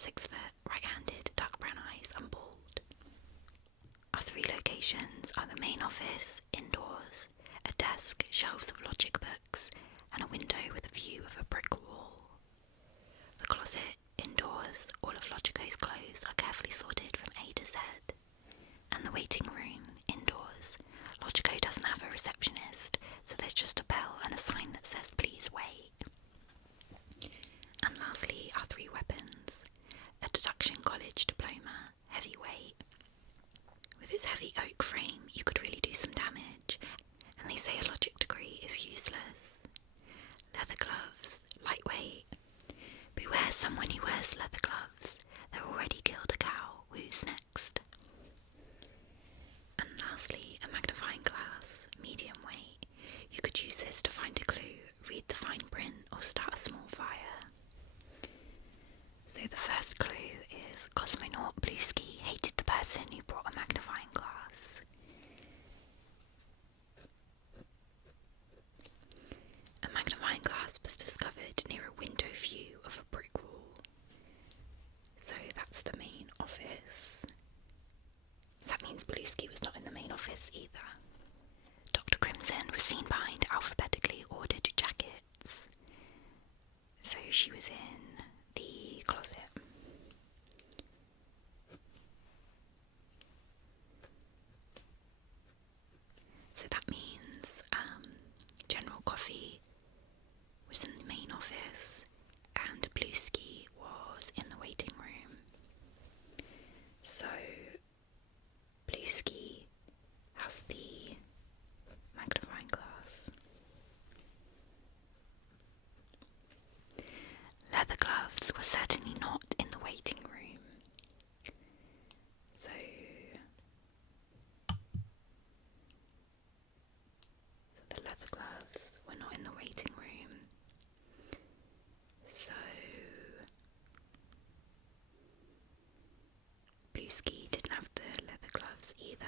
6 foot, right-handed, dark brown eyes, and bald. Our 3 locations are the main office, indoors, a desk, shelves of logic books, and a window with a view of a brick wall. The closet, indoors, all of Logico's clothes are carefully sorted from A to Z. And the waiting room, indoors, Logico doesn't have a receptionist, so there's just a bell and a sign that says please wait. And lastly, our 3 weapons. A deduction college diploma, heavyweight. With its heavy oak frame, you could really do some damage, and they say a logic degree is useless. Leather gloves, lightweight. Beware someone who wears leather gloves. They've already killed a cow. Who's next? And lastly, a magnifying glass, medium weight. You could use this to find a clue, read the fine print, or start a small fire. So the first clue is cosmonaut Bluesky hated the person who brought a magnifying glass. A magnifying glass was discovered near a window view of a brick wall. So that's the main office. So that means Bluesky was not in the main office either. Dr. Crimson was seen behind alphabetically ordered jackets. So she was in the closet. So that means General Coffee was in the main office and Bluesky was in the waiting room. So Bluesky has the magnifying glass. Leather gloves were certainly not in the waiting room. So the leather gloves were not in the waiting room. So Bluesky didn't have the leather gloves either.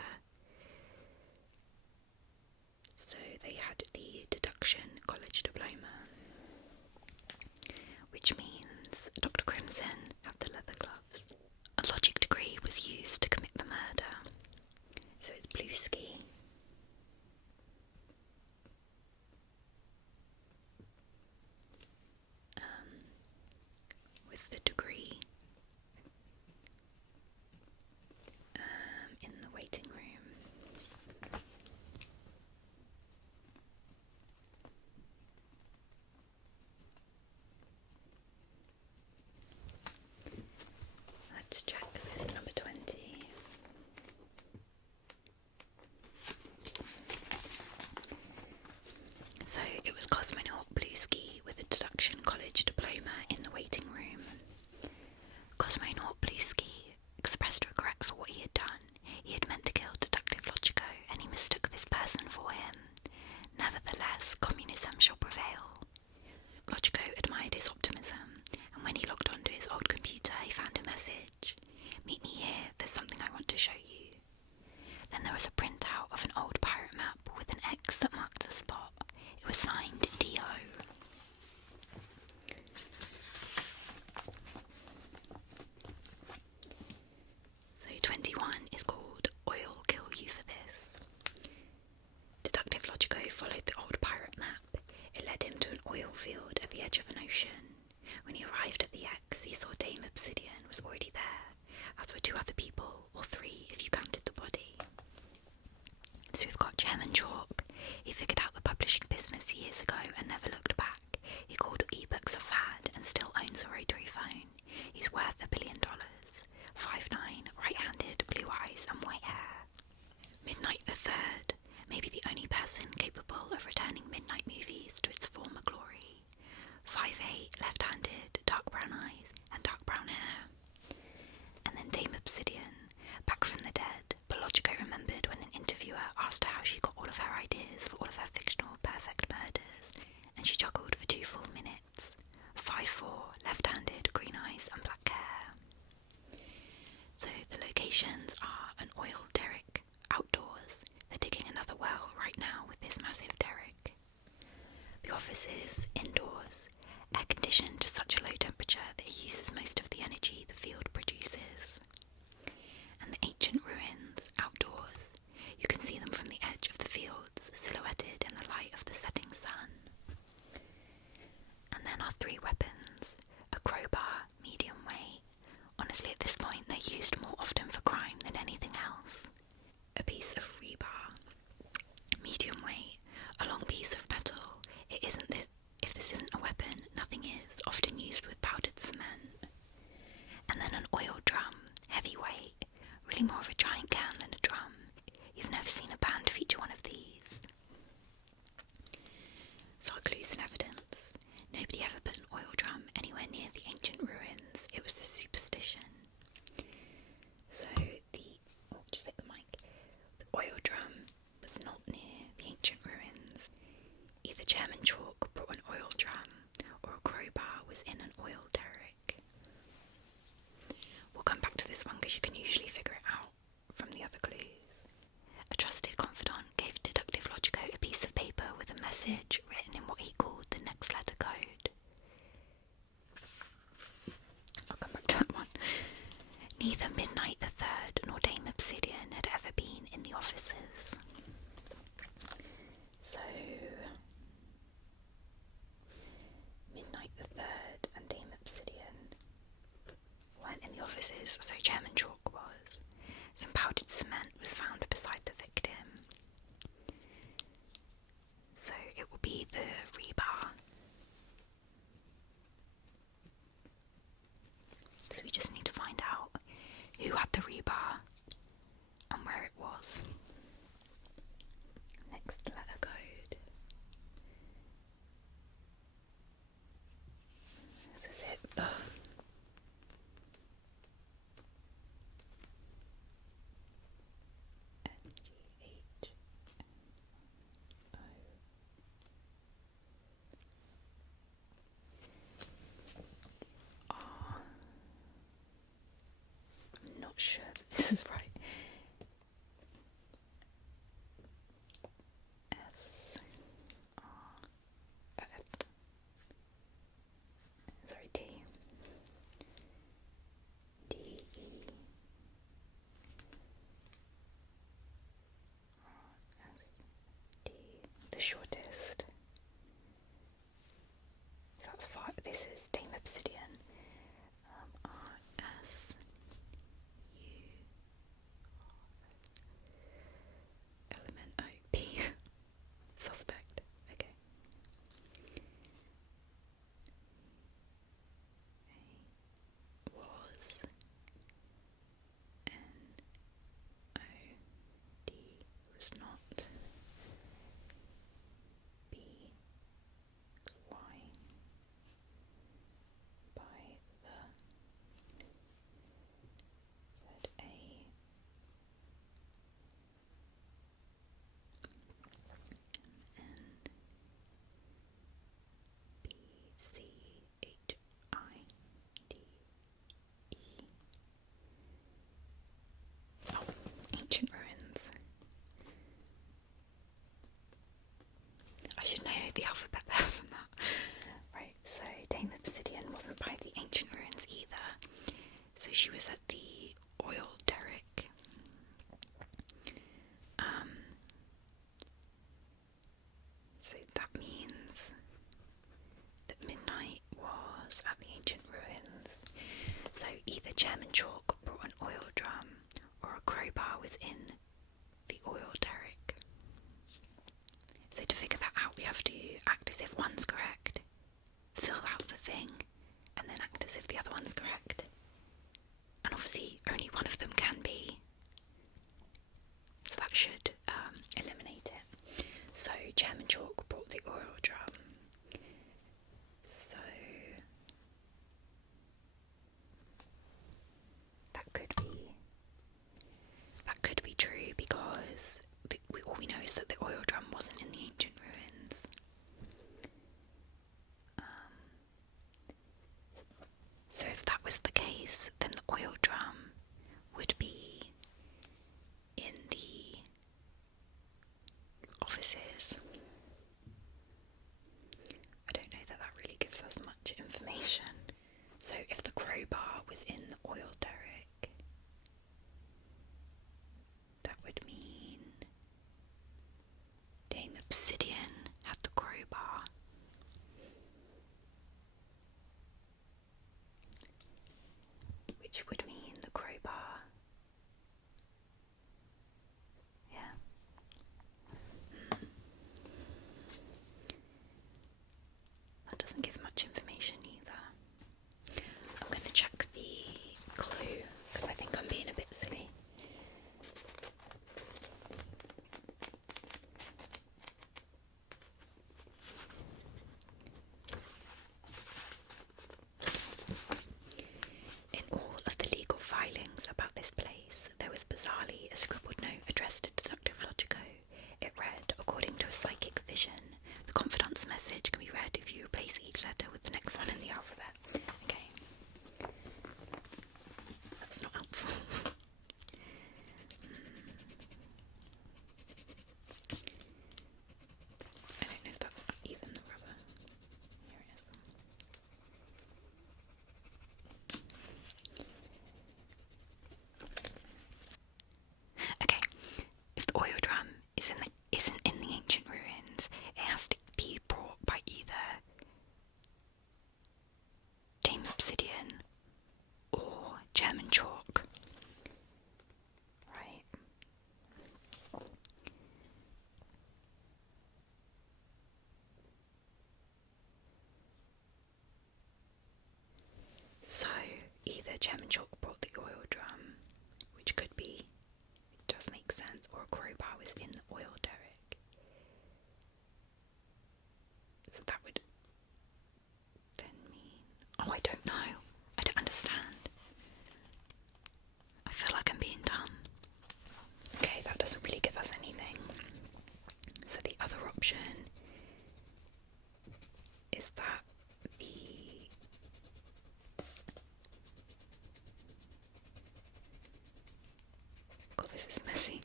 So they had the deduction college diploma, which means Dr. Crimson had the leather gloves. A logic degree was used to commit the murder. So it's Bluesky. With the degree in the waiting room. Let's check, this is number 20. So it was cosmonaut Bluesky with a deduction college diploma in the waiting room. Cosmonaut Bluesky expressed regret for what he had done. He had meant to kill Detective Logico and he mistook this person for him. Nevertheless, communism shall prevail. Logico admired his optimism, and when he logged onto his old computer, he found a message. Meet me here, there's something I want to show you. Then there was a printout of an old pirate map with an X that marked the spot. It was signed D.O. So 21 is called Oil Kill You for This. Detective Logico followed the old pirate map. It led him to an oil field at the edge of an ocean. When he arrived at the X, he saw Dame Obsidian was already there, as were 2 other people, or 3 if you counted the body. So we've got Chairman Chalk. He figured out the publishing business years ago and never looked back. He called ebooks a fad and still owns a rotary phone. He's worth $1 billion. 5'9", right-handed, blue eyes and white hair. Midnight the Third, maybe the only person capable of returning midnight movies to its former glory. 5'8", left-handed, dark brown eyes and dark brown hair. And then Dame Obsidian, back from the dead, but Logico remembered when an interviewer asked her how she got all of her ideas. really more of a giant can than a drum. You've never seen a band feature one of these. So our clues and evidence. Nobody ever put an oil drum anywhere near the ancient ruins. It was a superstition. So just hit the mic. The oil drum was not near the ancient ruins. Either German chalk brought an oil drum, or a crowbar was in an oil derrick. We'll come back to this one because you can usually figure it out from the other clues. A trusted confidant gave Deductive Logico a piece of paper with a message written in what he called the next letter code. I'll come back to that one. Neither Midnight the Third nor Dame Obsidian had ever been in the offices. So, Midnight the Third and Dame Obsidian weren't in the offices, so German chalk was. Some powdered cement was found beside the victim. So it will be the rebar. So we just need to find out who had the rebar and where it was. Next letter code. This is it. I'm not sure that this is right. The shortest. So that's far. This is Dame Obsidian. R-S-U. Element O-P. Suspect. Okay. A was N-O-D was not. B-Y by the Z-A N-B-C-H-I-D-E. Oh, ancient ruins. I should know the alphabet better than that. Right, so Dame Obsidian wasn't by the ancient ruins either. So she was at the oil derrick. So that means that Midnight was at the ancient ruins. So either German chalk brought an oil drum, or a crowbar was in the oil derrick. So to figure that out, we have to act as if one's correct, fill out the thing, and then act as if the other one's correct. And obviously only one of them can be. So that should eliminate it. So German chalk brought the oil drum. So that could be true because all we know is that the oil drum wasn't in the ancient ruins. So if that was the case, then the oil drum would be in the offices. I don't know that really gives us much information. So if the crowbar was in the oil derrick, that would mean Dame Obsidian had the German chalk brought the oil drum, which could be, it does make sense, or a crowbar was in the oil derrick. So that would then mean... Oh, I don't know. I don't understand. I feel like I'm being dumb. Okay, that doesn't really give us anything. So the other option is that God, this is messy.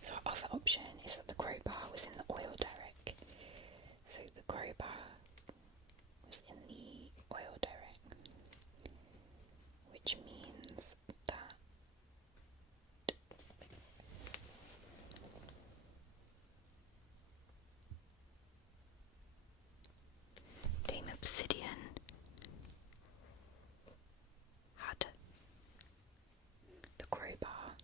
So our other option is that the crowbar was in the oil derrick. So the crowbar was in the oil derrick, which means that Dame Obsidian had the crowbar,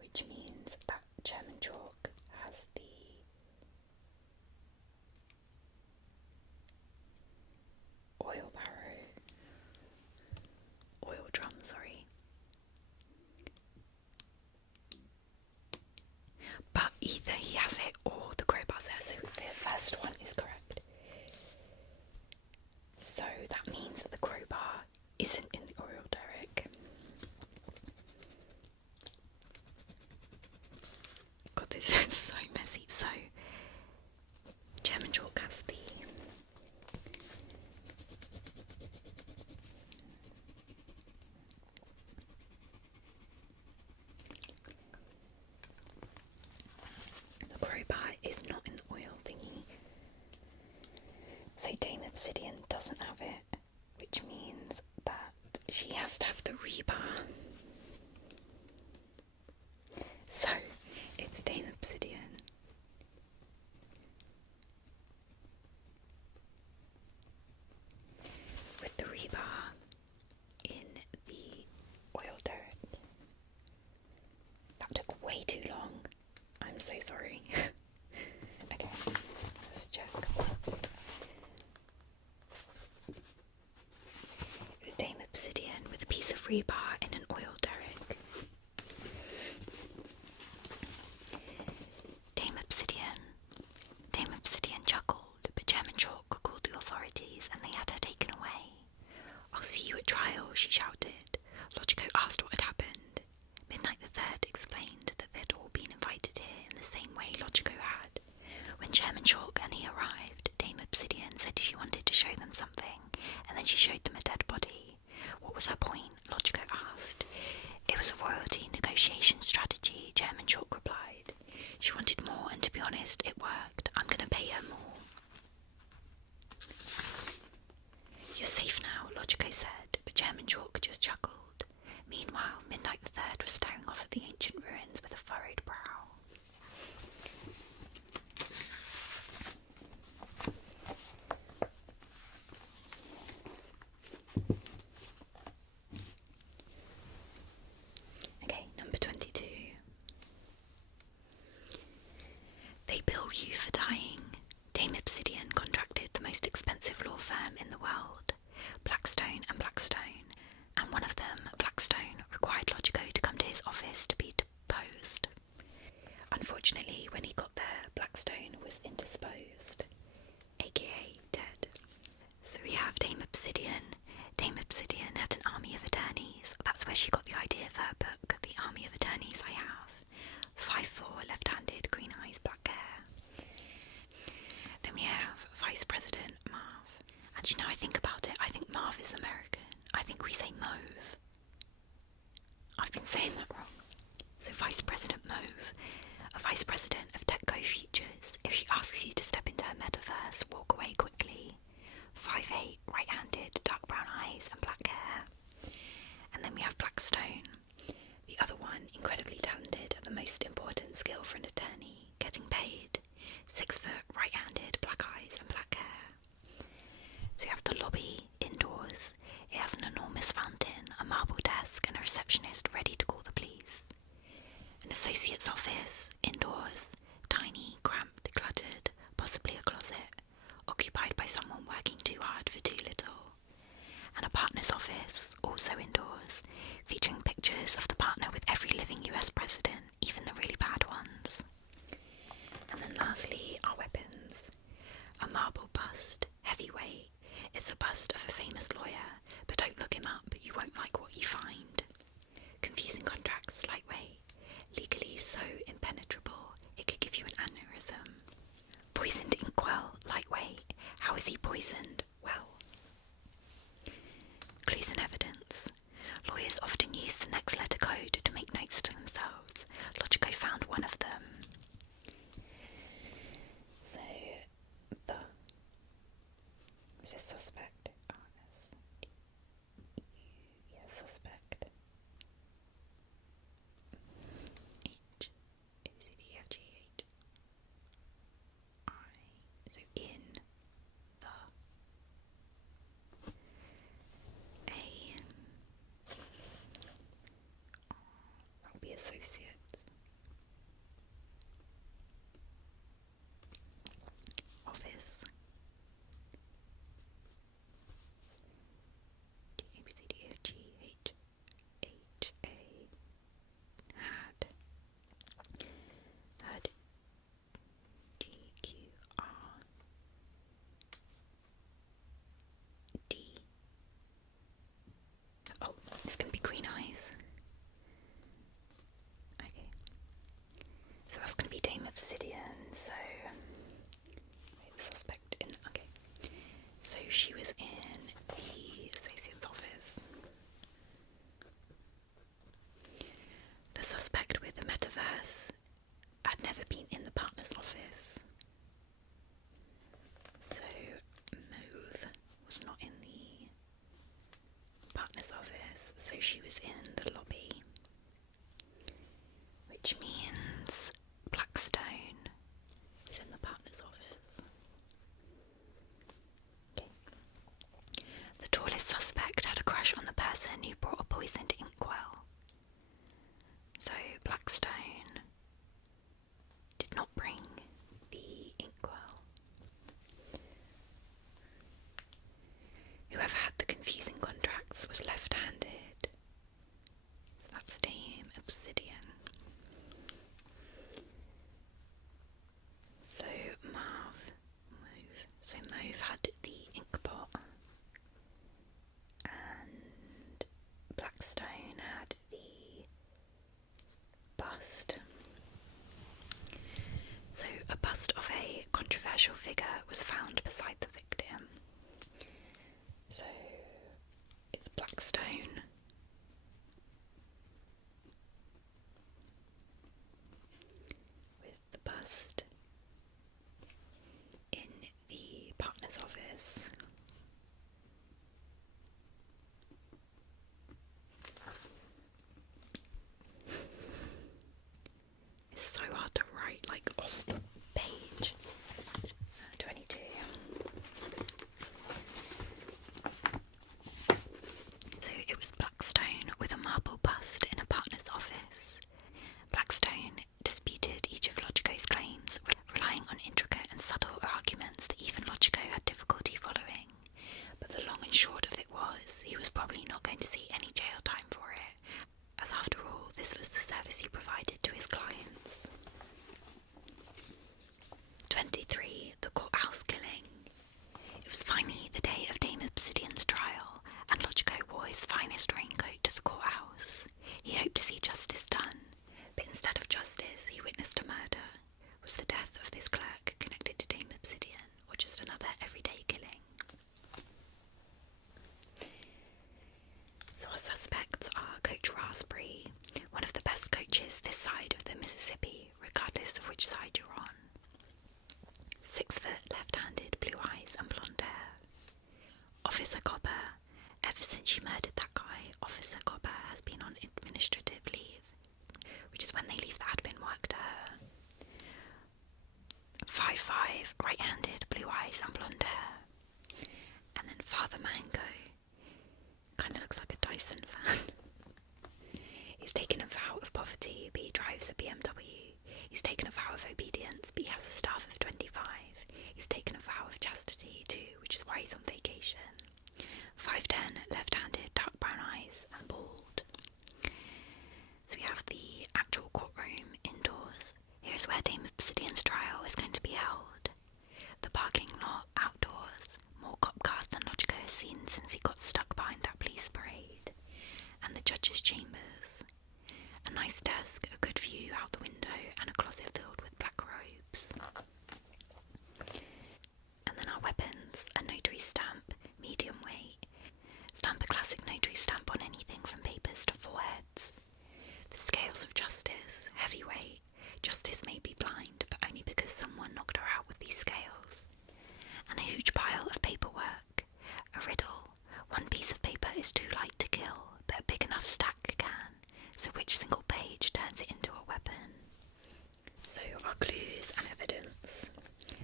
which means that German chalk has the oil drum, sorry. But either he has it or the crowbar's there, so the first one is correct. So that means that the crowbar isn't in the oil derrick. God, this is so messy. So German chalk has the crowbar is not in the oil thingy. So Dame Obsidian doesn't have it, which means that she has to have the rebar. So it's Dame Obsidian. With the rebar in the oil derrick. That took way too long. I'm so sorry. Okay, let's check. Dame Obsidian with a piece of rebar in an oil derrick. Dame Obsidian chuckled, but German chalk called the authorities and they had her taken away. "I'll see you at trial," she shouted. Logico asked what had happened. Midnight the Third explained that they'd all been invited here in the same way Logico had. When German chalk and he arrived, Dame Obsidian said she wanted to show them something, and then she showed them a dead body. What was her point? Logico asked. It was a royalty negotiation strategy, German chalk replied. She wanted more, and to be honest, it worked. I'm going to pay her more. You're safe now, Logico said, but German chalk just chuckled. Meanwhile, Midnight the Third was staring off at the ancient ruins with a furrowed brow. Okay, number 22. They bill you for dying. Dame Obsidian contracted the most expensive law firm in the world, Blackstone and Blackstone, and one of them, Blackstone, required Logico to come to his office to be deposed. Unfortunately, when he got there, Blackstone was indisposed, aka dead. So we have Dame Obsidian. Dame Obsidian had an army of attorneys. That's where she got the idea for her book, The Army of Attorneys I Have. 5'4", left-handed, green eyes, black hair. Then we have Vice President Marv. And you know, I think about it, I think Marv is American. I think we say Mauve. I've been saying that wrong. So Vice President Mauve, a Vice President of TechCo Futures. If she asks you to step into her metaverse, walk away quickly. 5'8", right-handed, dark brown eyes and black hair. And then we have Blackstone. The other one, incredibly talented at the most important skill for an attorney, getting paid. 6 foot, right-handed, black eyes and black hair. So we have the lobby, indoors. It has an enormous fountain, a marble desk and a receptionist ready to call the police. An associate's office, indoors, tiny, cramped, cluttered, possibly a closet, occupied by someone working too hard for too little. And a partner's office, pictures of the partner with every living US president, even the really bad ones. And then lastly, our weapons. A marble bust, heavyweight. It's a bust of a famous lawyer, but don't look him up, you won't like what you find. Confusing contracts, lightweight. Legally so impenetrable, it could give you an aneurysm. Poisoned inkwell, lightweight. How is he poisoned? Well. Clues and evidence. Lawyers often use the next letter code to make notes to themselves. Logico found one of them. So, the is this suspect? Yes, suspect. H, A, B, C, D, E, F, G, H, I. So in the A. That will be associates. Office. A, B, C, D, E, F, G, H, H, A. Had G, Q, R, D. Oh, it's going to be green eyes. Okay. So that's going to be Dame Obsidian. So, wait, suspect in. Okay. So she was in the associate's office. The suspect with the metaverse had never been in the partner's office. So Mauve was not in the partner's office, so she was in the lobby, which means Blackstone is in the partner's office. Okay. The tallest suspect had a crush on the person who brought a poisoned inkwell. So Blackstone did not bring the inkwell. Whoever had the confusing contracts was left-handed. So that's Dame Obsidian. So Mauve had the ink pot, and Blackstone had the bust. So a bust of a controversial figure was found beside the victim. So it's Blackstone. With the bust in the partner's office. It's so hard to write like off the page. 22. nice desk, a good view out the window, and a closet filled with black robes. And then our weapons, a notary stamp, medium weight. Stamp a classic notary stamp on anything from papers to foreheads. The scales of justice, heavyweight. Justice may be blind, but only because someone knocked her out with these scales. And a huge pile of paperwork. A riddle. One piece of paper is too light to kill, but a big enough stack can, so which single page turns it into a weapon? So our clues and evidence.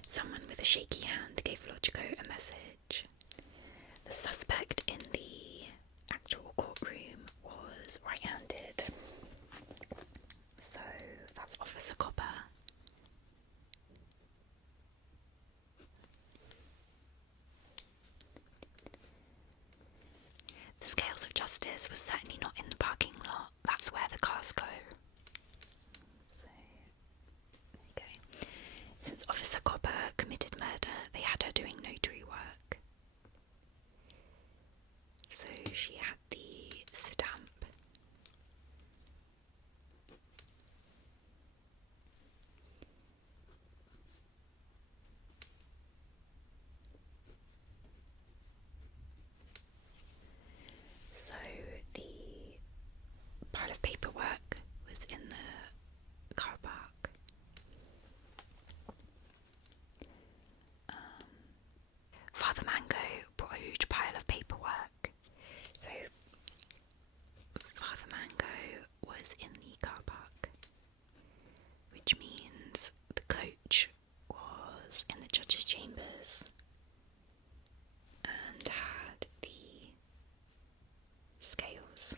Someone with a shaky hand gave Logico a message. The suspect in the actual courtroom was right-handed. So that's Officer Copper. The scales of justice was certainly not in the parking lot. That's where the cars go. So, okay. Since Officer Copper committed murder, they had her doing notary work. So she had the stamp. So the pile of paperwork was in the car park. Father Mango brought a huge pile of paperwork. So Father Mango was in the car park, which means the coach was in the judge's chambers and had the scales.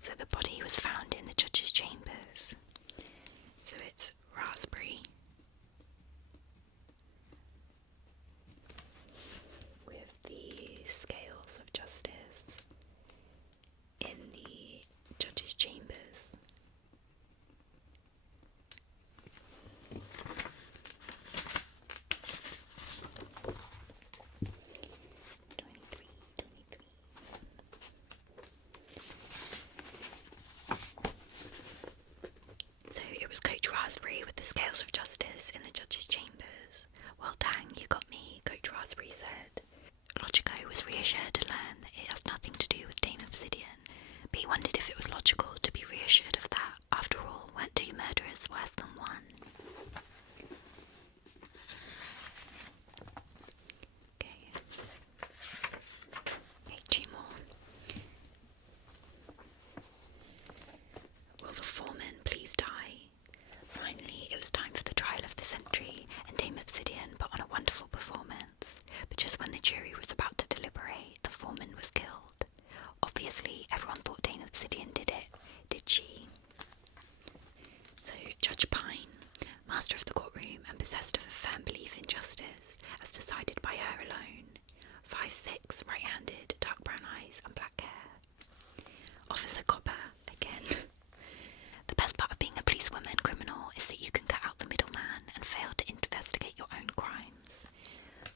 So the body was found in the judge's chambers. So it's raspberry with the scales of justice in the judge's chambers. So it was Coach Raspberry with the scales of justice in the judge's chambers. Well, dang, you got me, Coach Raspberry said. Logico was reassured to learn that it has nothing to do with Dame Obsidian, but he wondered if it was logical to be reassured of that. After all, weren't two murderers worse than one? Okay. Okay, two more. Will the foreman please die? Finally, it was time for the trial of the century, and Dame Obsidian put on a wonderful performance. But just when the jury was about to deliberate, the foreman was killed. Obviously, everyone thought Dame Obsidian did it, did she? So, Judge Pine, master of the courtroom and possessed of a firm belief in justice, as decided by her alone. 5'6", right-handed, dark brown eyes and black hair. Officer Copper, again. The best part of being a policewoman criminal is that you can cut out the middleman and fail to investigate your own crimes.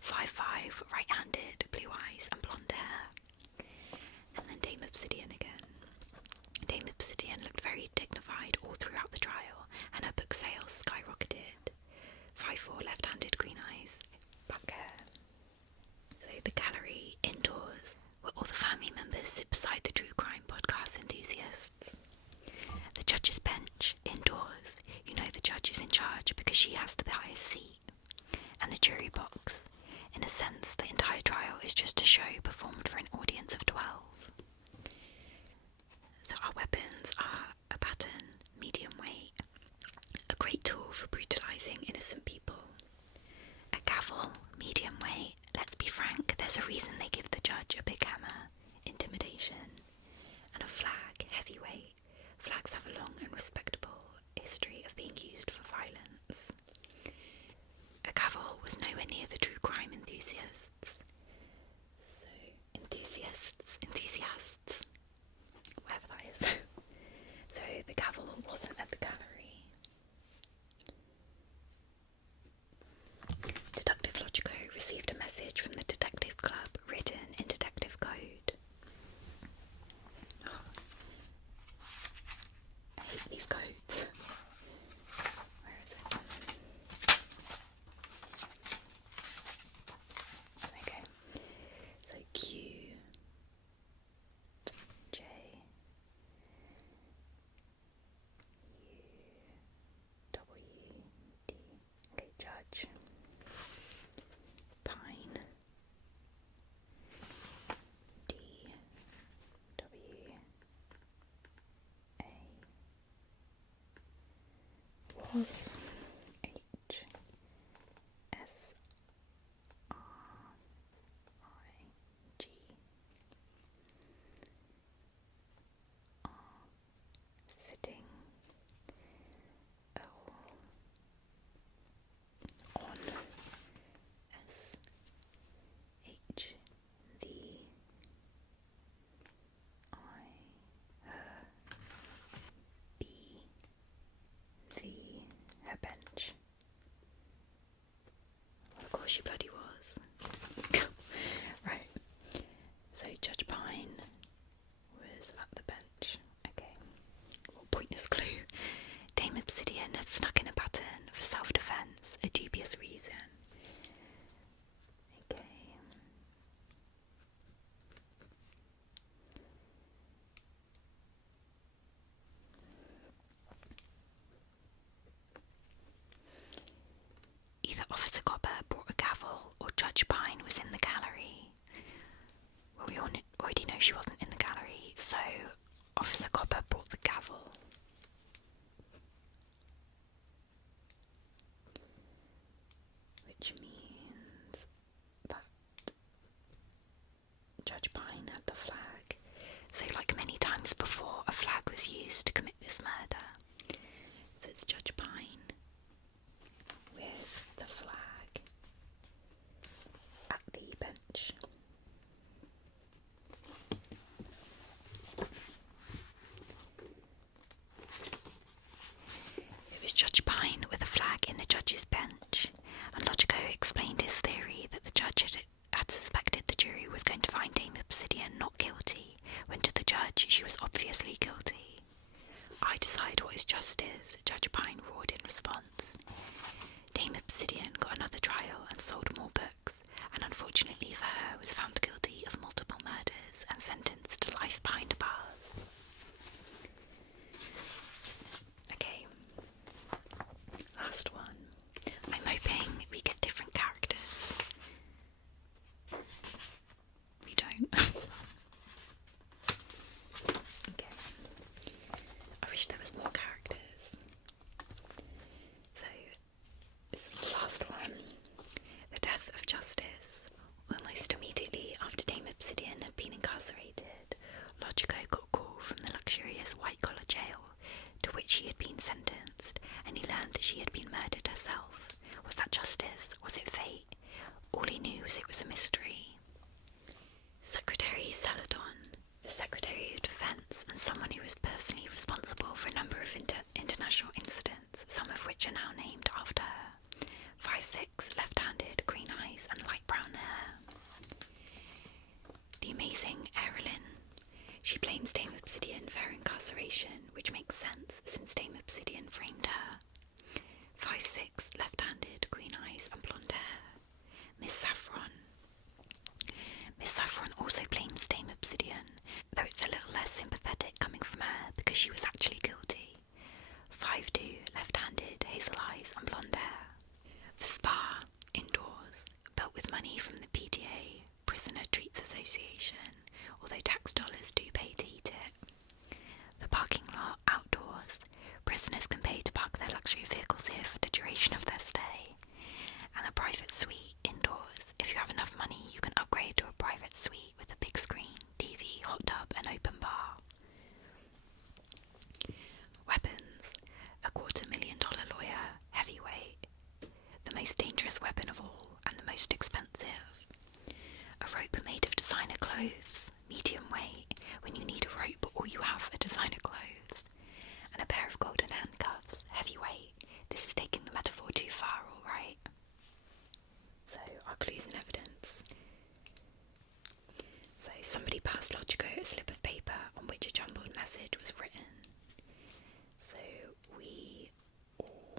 5'5", right-handed, blue eyes and blonde hair. And then Dame Obsidian again. Dame Obsidian looked very dignified all throughout the trial, and her book sales skyrocketed. 5'4", left-handed, green eyes, black hair. So the gallery indoors, where all the family members sit beside the true crime podcast enthusiasts. The judge's bench, indoors. You know the judge is in charge because she has the highest seat. And the jury box. In a sense, the entire trial is just a show performed for an audience of 12. So our weapons are a baton, medium weight, a great tool for brutalising innocent people. A gavel, medium weight. Let's be frank, there's a reason they give the judge a big hammer. Intimidation. And a flag, heavyweight. Flags have a long and respectable history of being used for violence. A gavel was nowhere near the true crime enthusiasts. So, enthusiasts indoors. H S R I G R sitting. L on. S H the I her B her bench. Of course she bloody was. Right. So Judge Pine was at the bench. Okay. What pointless clue. Dame Obsidian had snuck in a pattern for self-defence, a dubious reason. Okay. Either Officer Copper brought a gavel or Judge Pine was in the gallery. Well, we already know she wasn't in the gallery, so Officer Copper brought the gavel. Which means that Judge Pine had the flag. So like many times before, a flag was used to commit this murder. So it's Judge Pine with the flag at the bench. It was Judge Pine with a flag in the judge's bench, and Logico explained his theory that the judge had suspected the jury was going to find Dame Obsidian not guilty, when to the judge she was obviously guilty. I decide what is justice, Judge Pine roared in response. Dame Obsidian got another trial and sold more books, and unfortunately for her was found guilty of multiple murders and sentenced to life behind bars. Okay, last one. I'm hoping we get different characters. We don't. Okay. I wish there was more characters. So, this is the last one. The death of Justice. Almost immediately after Dame Obsidian had been incarcerated, Logico got a call from the luxurious white-collar jail to which she had been sentenced, and he learned that she had been murdered herself. Was that justice? Was it fate? All he knew was it was a mystery. Secretary Celadon, the Secretary of Defence, and someone who was personally responsible for a number of international incidents, some of which are now named after her. 5'6", left-handed, green eyes, and light brown hair. The amazing Erilyn. She blames Dame Obsidian for her incarceration, which makes sense since Dame Obsidian framed her. 5'6", left-handed, green eyes, and blonde hair. Miss Saffron. Miss Saffron also blames Dame Obsidian, though it's a little less sympathetic coming from her because she was actually guilty. 5'2", left-handed, hazel eyes, and blonde hair. The spa, indoors, built with money from the PTA, Prisoner Treats Association, although tax dollars do pay to heat it. The parking lot, outdoors. Prisoners can pay to park their luxury vehicles here for the duration of their stay. And the private suite, indoors. If you have enough money, you can upgrade to a private suite with a big screen, TV, hot tub, and open bar. Weapons. A $250,000 lawyer, heavyweight. The most dangerous weapon of all, and the most expensive. A rope made of designer clothes, medium weight, when you need a rope or you have a designer clothes. And a pair of golden handcuffs, heavyweight. This is taking the metaphor too far, alright? So, our clues and evidence. So, somebody passed Logico a slip of paper on which a jumbled message was written. So, we all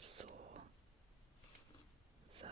saw the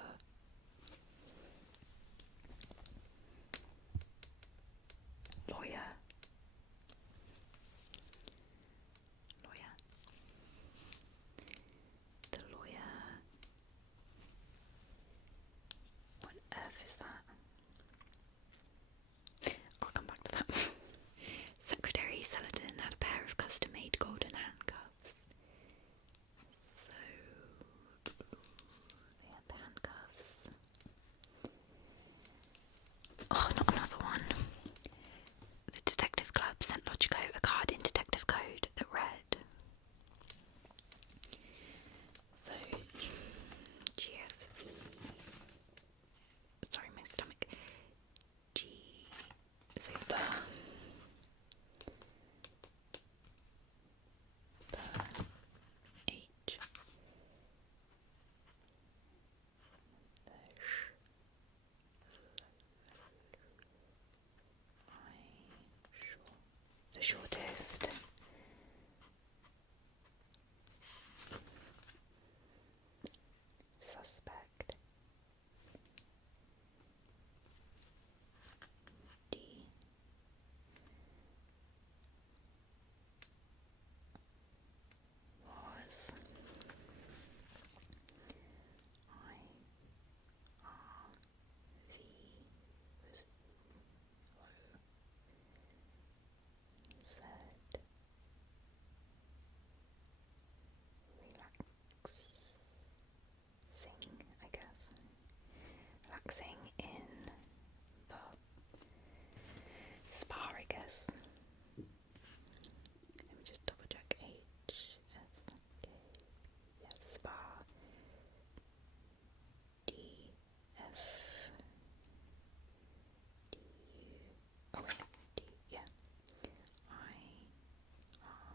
shortest. Suspect. D. Was. I. R. V. Was. O. Z. Relaxing, I guess. Relaxing in the spa, I guess. Let me just double check. H S K. Yes, spa. D F D U. Oh wait, D. Yeah. I R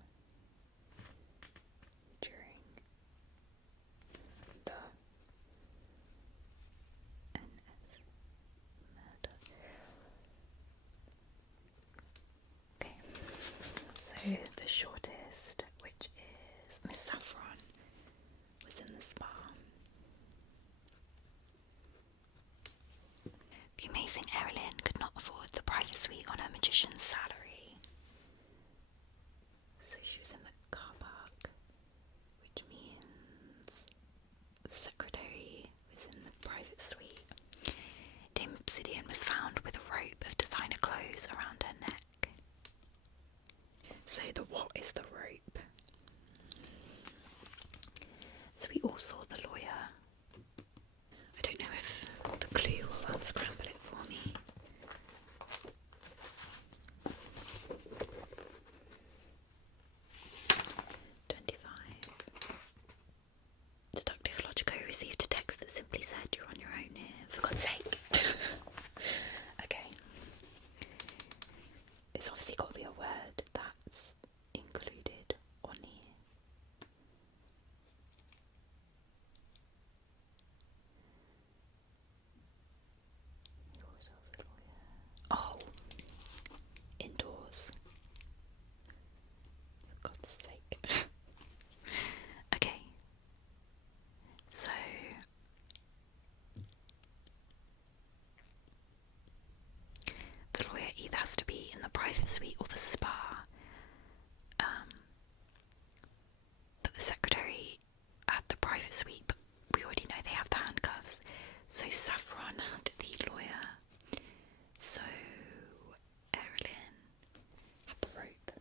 during the NF murder. Okay, so the shortest, which is Miss Saffron, was in the spa. The amazing Erilyn could not afford the private suite on her magician's salary. So she was in the car park, which means the secretary was in the private suite. Dame Obsidian was found with a rope of designer clothes around her neck. So what is the rope? So we all saw the lawyer. I don't know if the clue will unscramble it for me. Deductive Logico received a text that simply said, "You're on your own here." For God's sake. Okay. It's obviously got to be a word that's included on here. Oh, indoors. For God's sake. Okay. So the lawyer either has to be in the private suite or the spa. But the secretary had the private suite, but we already know they have the handcuffs. So Saffron had the lawyer. So Erilyn had the rope.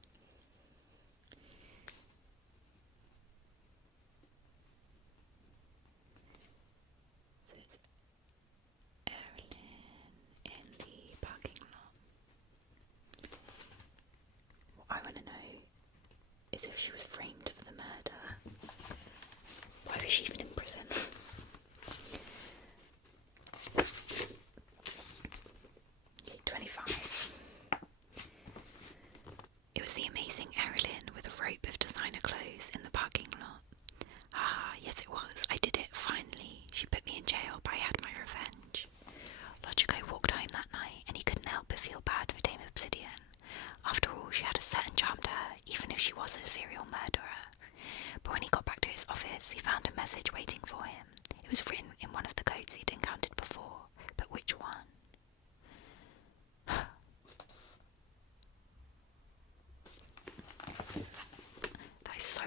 So it's Erilyn in the parking lot. What I want to know is if she was framed for the murder. Why was she even in prison? Okay, 25. It was the amazing Erilyn with a rope of designer clothes in the parking lot. Ah, yes it was. I did it, finally. She put me in jail, but I had my revenge. Logico walked home that night, and he couldn't help but feel bad for Dame Obsidian. After all, she had a certain charm to her, even if she was a serial murderer. But when he got back to his office, he found a message waiting for him. It was written in one of the codes he'd encountered before, but which one? That is so